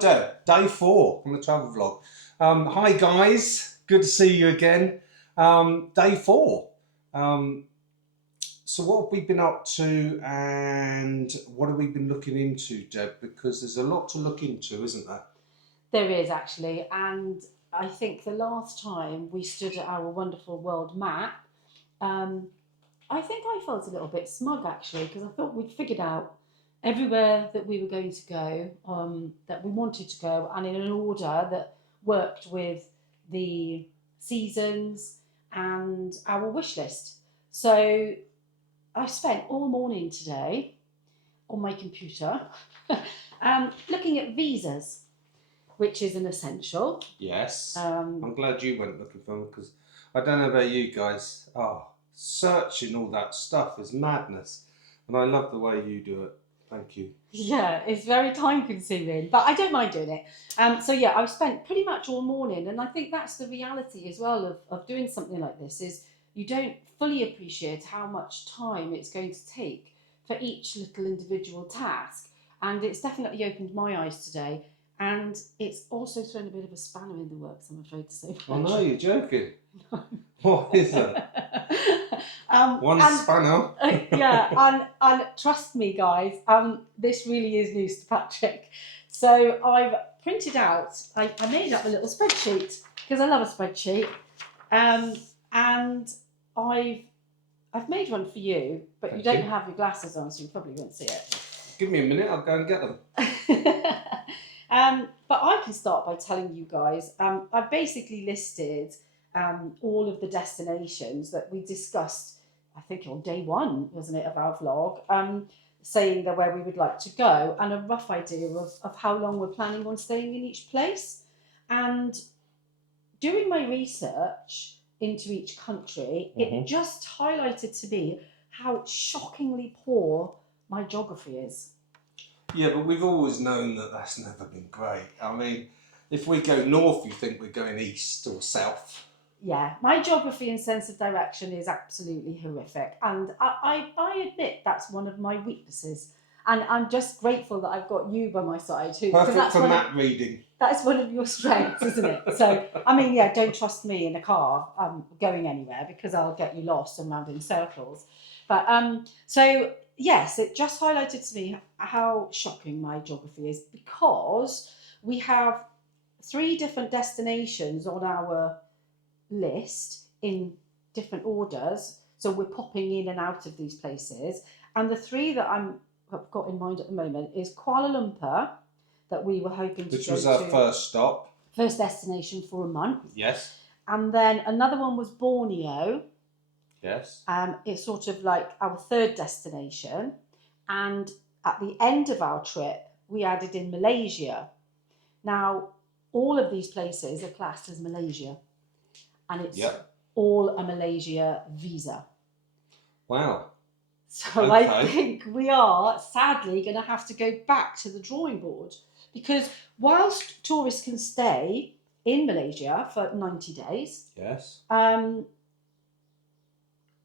Day 4 on the travel vlog. Hi guys, good to see you again. Day 4. So what have we been up to and what have we been looking into, Deb? Because there's a lot to look into, isn't there? There is actually, and I think the last time we stood at our wonderful world map, um, I think I felt a little bit smug actually because I thought we'd figured out everywhere that we were going to go, that we wanted to go, and in an order that worked with the seasons and our wish list. So I spent all morning today on my computer looking at visas, which is an essential. Yes. Um, I'm glad you went looking for them because I don't know about you guys. Searching all that stuff is madness. And I love the way you do it. Thank you. Yeah, it's very time consuming, but I don't mind doing it. So yeah, I've spent pretty much all morning, and I think that's the reality as well of doing something like this is you don't fully appreciate how much time it's going to take for each little individual task. And it's definitely opened my eyes today. And it's also thrown a bit of a spanner in the works, I'm afraid to say. Oh no, you're joking. What is it? One spanner. Yeah, and trust me, guys, this really is news to Patrick. So I've printed out. I made up a little spreadsheet because I love a spreadsheet, and I've made one for you, but you don't have your glasses on, so you probably won't see it. Give me a minute. I'll go and get them. But I can start by telling you guys. I've basically listed all of the destinations that we discussed. I think on day 1, wasn't it, of our vlog, saying that where we would like to go and a rough idea of how long we're planning on staying in each place. And doing my research into each country, it just highlighted to me how shockingly poor my geography is. Yeah, but we've always known that that's never been great. I mean, if we go north, you think we're going east or south. Yeah, my geography and sense of direction is absolutely horrific. And I admit that's one of my weaknesses. And I'm just grateful that I've got you by my side. Perfect for map reading. That's one of your strengths, isn't it? So, I mean, yeah, don't trust me in a car going anywhere because I'll get you lost and round in circles. But so, yes, it just highlighted to me how shocking my geography is because we have 3 different destinations on our list in different orders. So we're popping in and out of these places. And the 3 that I've got in mind at the moment is Kuala Lumpur, that we were hoping to go to. Which was our first stop. First destination for a month. Yes. And then another one was Borneo. Yes. It's sort of like our 3rd destination. And at the end of our trip, we added in Malaysia. Now, all of these places are classed as Malaysia. And it's all a Malaysia visa. Wow. So okay. I think we are sadly going to have to go back to the drawing board because whilst tourists can stay in Malaysia for 90 days, yes,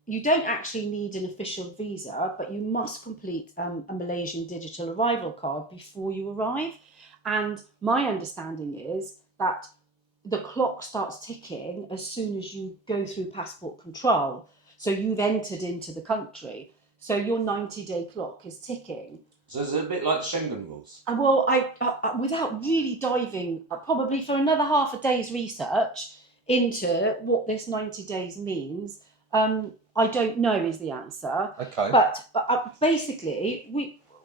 you don't actually need an official visa, but you must complete a Malaysian digital arrival card before you arrive. And my understanding is that the clock starts ticking as soon as you go through passport control. So you've entered into the country. So your 90-day clock is ticking. So is it a bit like the Schengen rules? Well, without really diving, probably for another half a day's research into what this 90 days means, I don't know is the answer. Okay. But basically,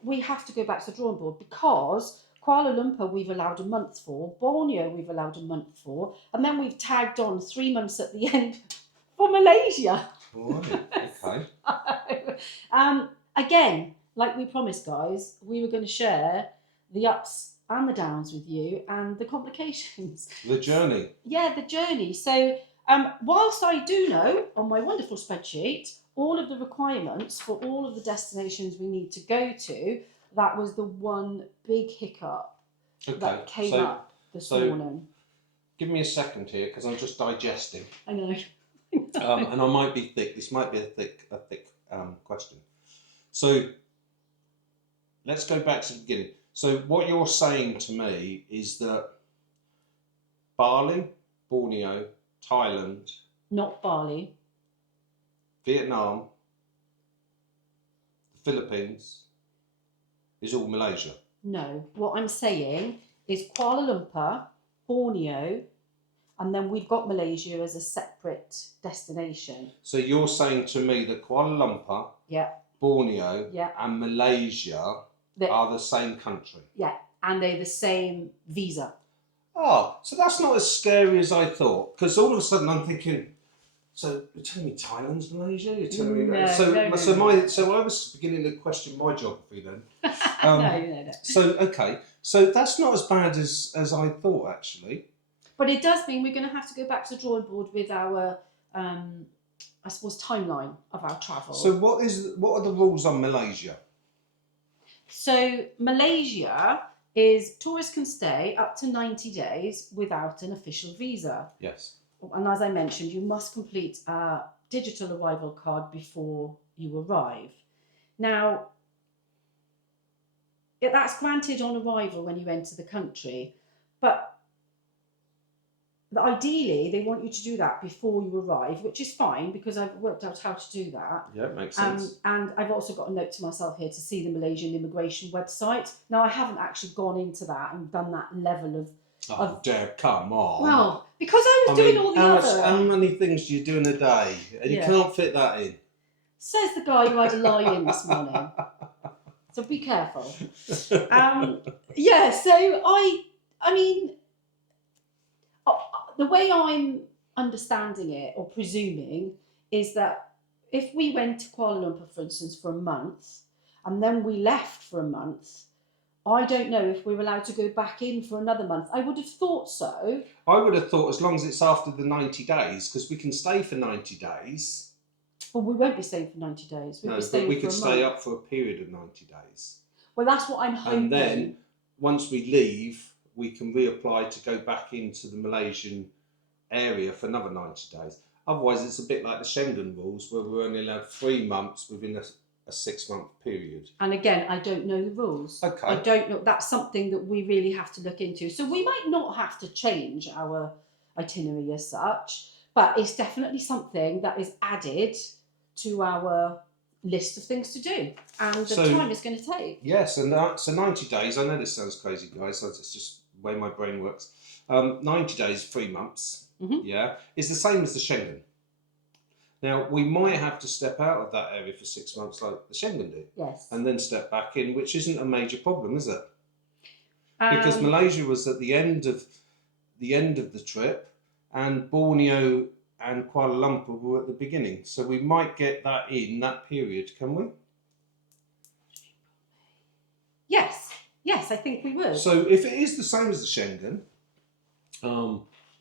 we have to go back to the drawing board because Kuala Lumpur we've allowed a month for, Borneo we've allowed a month for, and then we've tagged on 3 months at the end for Malaysia. Right, okay. Again, like we promised, guys, we were going to share the ups and the downs with you and the complications. The journey. Yeah, the journey. So whilst I do know on my wonderful spreadsheet all of the requirements for all of the destinations we need to go to, that was the one big hiccup that came up this morning. Give me a second here because I'm just digesting. I know. And I might be thick. This might be a thick question. So let's go back to the beginning. So what you're saying to me is that Bali, Borneo, Thailand, Not Bali. Vietnam, the Philippines is all Malaysia. No. What I'm saying is Kuala Lumpur, Borneo, and then we've got Malaysia as a separate destination. So you're saying to me that Kuala Lumpur, Yeah. Borneo, Yeah. and Malaysia are the same country. Yeah, and they're the same visa. Oh, so that's not as scary as I thought. Because all of a sudden I'm thinking, so you're telling me Thailand's Malaysia? You're telling me No, so no, so no, my no. so I was beginning to question my geography then. No. So okay, so that's not as bad as I thought actually. But it does mean we're going to have to go back to the drawing board with our, I suppose, timeline of our travel. So what are the rules on Malaysia? So Malaysia is tourists can stay up to 90 days without an official visa. Yes. And as I mentioned, you must complete a digital arrival card before you arrive. Now, that's granted on arrival when you enter the country, but ideally they want you to do that before you arrive, which is fine because I've worked out how to do that. Yeah, makes sense. And I've also got a note to myself here to see the Malaysian immigration website. Now, I haven't actually gone into that and done that level of... Oh, Dad, come on. Well, because I was doing all the other... How many things do you do in a day? And you can't fit that in. Says the guy who had a lie in this morning. So be careful. Yeah, so I mean, the way I'm understanding it or presuming is that if we went to Kuala Lumpur, for instance, for a month and then we left for a month, I don't know if we're allowed to go back in for another month. I would have thought so. I would have thought as long as it's after the 90 days, because we can stay for 90 days. Well, we won't be staying for 90 days. No, but we could stay up for a period of 90 days. Well, that's what I'm hoping. And then, once we leave, we can reapply to go back into the Malaysian area for another 90 days. Otherwise, it's a bit like the Schengen rules, where we're only allowed 3 months within a 6-month period. And again, I don't know the rules. Okay. I don't know. That's something that we really have to look into. So we might not have to change our itinerary as such, but it's definitely something that is added to our list of things to do and the time it's going to take. Yes, and so 90 days, I know this sounds crazy, guys, it's just the way my brain works. 90 days, 3 months, yeah, is the same as the Schengen. Now, we might have to step out of that area for 6 months like the Schengen did. Yes. And then step back in, which isn't a major problem, is it? Because Malaysia was at the end of the trip, and Borneo and Kuala Lumpur were at the beginning. So we might get that in that period, can we? Yes, I think we would. So if it is the same as the Schengen,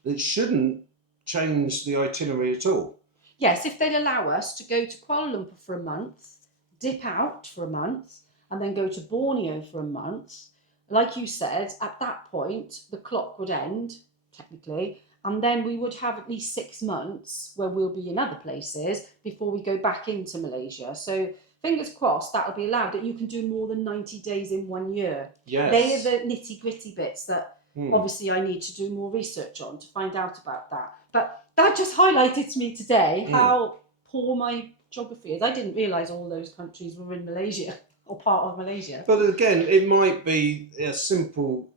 it shouldn't change the itinerary at all. Yes, if they'd allow us to go to Kuala Lumpur for a month, dip out for a month, and then go to Borneo for a month, like you said, at that point, the clock would end, technically, and then we would have at least 6 months where we'll be in other places before we go back into Malaysia. So fingers crossed that'll be allowed, that you can do more than 90 days in 1 year. Yes. They are the nitty gritty bits that obviously I need to do more research on to find out about that. But that just highlighted to me today how poor my geography is. I didn't realise all those countries were in Malaysia or part of Malaysia. But again, it might be a simple...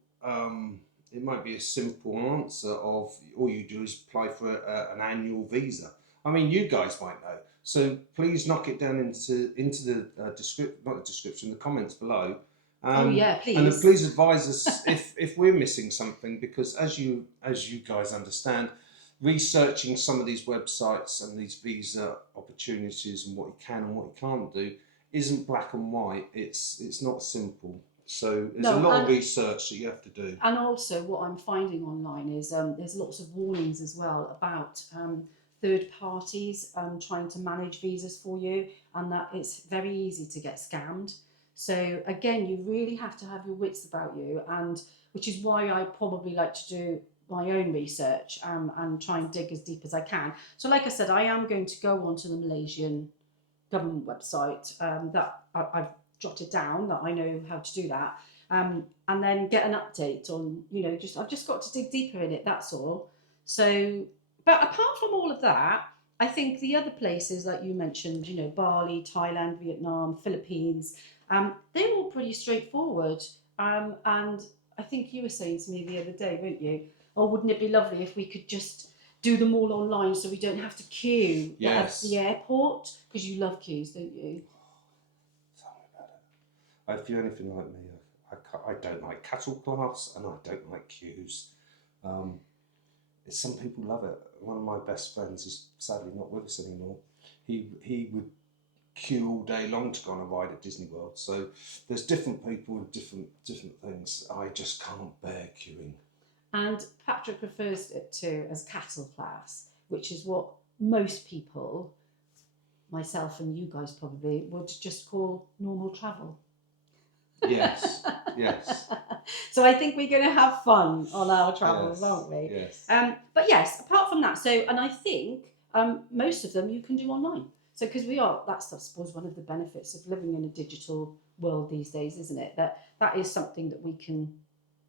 it might be a simple answer of all you do is apply for an annual visa. I mean, you guys might know. So please knock it down into the the comments below. Oh yeah, please. And please advise us if we're missing something, because as you guys understand, researching some of these websites and these visa opportunities and what you can and what you can't do isn't black and white. It's not simple. So there's a lot of research that you have to do. And also what I'm finding online is there's lots of warnings as well about third parties trying to manage visas for you, and that it's very easy to get scammed. So again, you really have to have your wits about you, and which is why I probably like to do my own research and try and dig as deep as I can. So like I said, I am going to go onto the Malaysian government website that I've jotted down, that I know how to do that. and then get an update on, I've just got to dig deeper in it, that's all. So, but apart from all of that, I think the other places, like you mentioned, Bali, Thailand, Vietnam, Philippines, they're all pretty straightforward. And I think you were saying to me the other day, weren't you? Oh, wouldn't it be lovely if we could just do them all online so we don't have to queue at the airport? Because you love queues, don't you? Tell me about it. If you're anything like me, I don't like cattle class and I don't like queues. Some people love it. One of my best friends is sadly not with us anymore. He would queue all day long to go on a ride at Disney World. So there's different people and different things. I just can't bear queuing. And Patrick refers it to as cattle class, which is what most people, myself and you guys probably, would just call normal travel. Yes, yes. So I think we're going to have fun on our travels, aren't we? Yes. But yes, apart from that, and I think most of them you can do online. So because that's I suppose one of the benefits of living in a digital world these days, isn't it? That is something that we can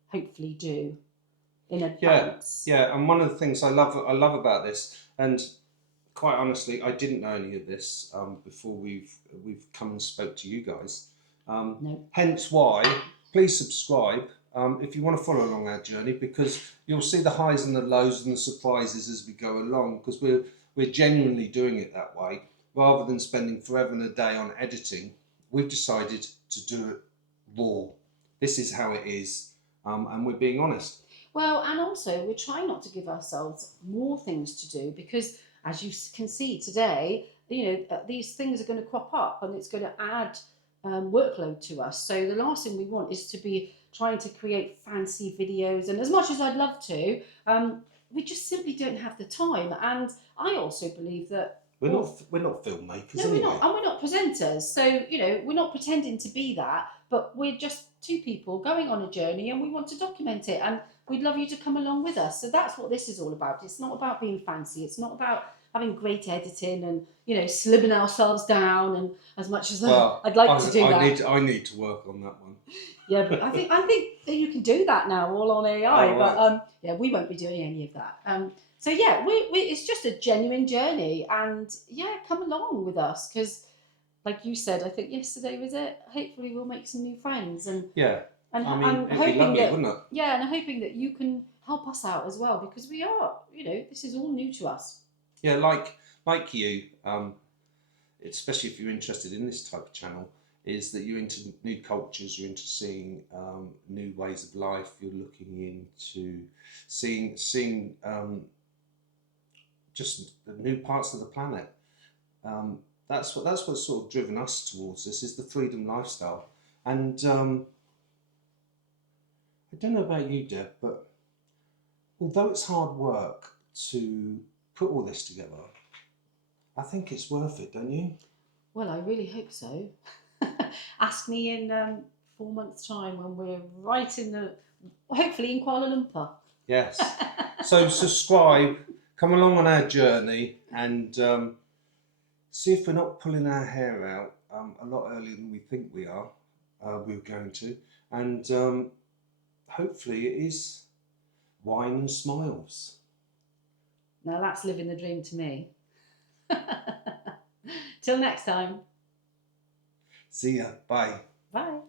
hopefully do in advance. Yeah. And one of the things I love about this, and quite honestly, I didn't know any of this before we've come and spoke to you guys. No. Hence why, please subscribe if you want to follow along our journey, because you'll see the highs and the lows and the surprises as we go along, because we're genuinely doing it that way. Rather than spending forever and a day on editing, we've decided to do it raw. This is how it is, and we're being honest. Well, and also we're trying not to give ourselves more things to do, because as you can see today, these things are going to crop up and it's going to add workload to us. So the last thing we want is to be trying to create fancy videos. And as much as I'd love to, we just simply don't have the time. And I also believe that we're not filmmakers. No, anyway. we're not, and we're not presenters. So we're not pretending to be that, but we're just two people going on a journey, and we want to document it. And we'd love you to come along with us. So that's what this is all about. It's not about being fancy. It's not about having great editing and slimming ourselves down. And as much as I'd like to do that, I need to work on that one. Yeah, but I think that you can do that now, all on AI. Oh, but yeah, we won't be doing any of that. So yeah, it's just a genuine journey, and yeah, come along with us, because, like you said, I think yesterday was it. Hopefully, we'll make some new friends, and I'm hoping lovely, wouldn't it? Yeah, and I'm hoping that you can help us out as well, because we are, this is all new to us. Yeah, like you, especially if you're interested in this type of channel, is that you're into new cultures, you're into seeing new ways of life, you're looking into seeing just the new parts of the planet. That's what's sort of driven us towards this, is the freedom lifestyle. And I don't know about you, Deb, but although it's hard work to put all this together, I think it's worth it, don't you? Well, I really hope so. Ask me in 4 months' time when we're right hopefully in Kuala Lumpur. Yes. So subscribe, come along on our journey, and see if we're not pulling our hair out a lot earlier than we think we're going to. And hopefully it is wine and smiles. Now that's living the dream to me. Till next time. See ya. Bye. Bye.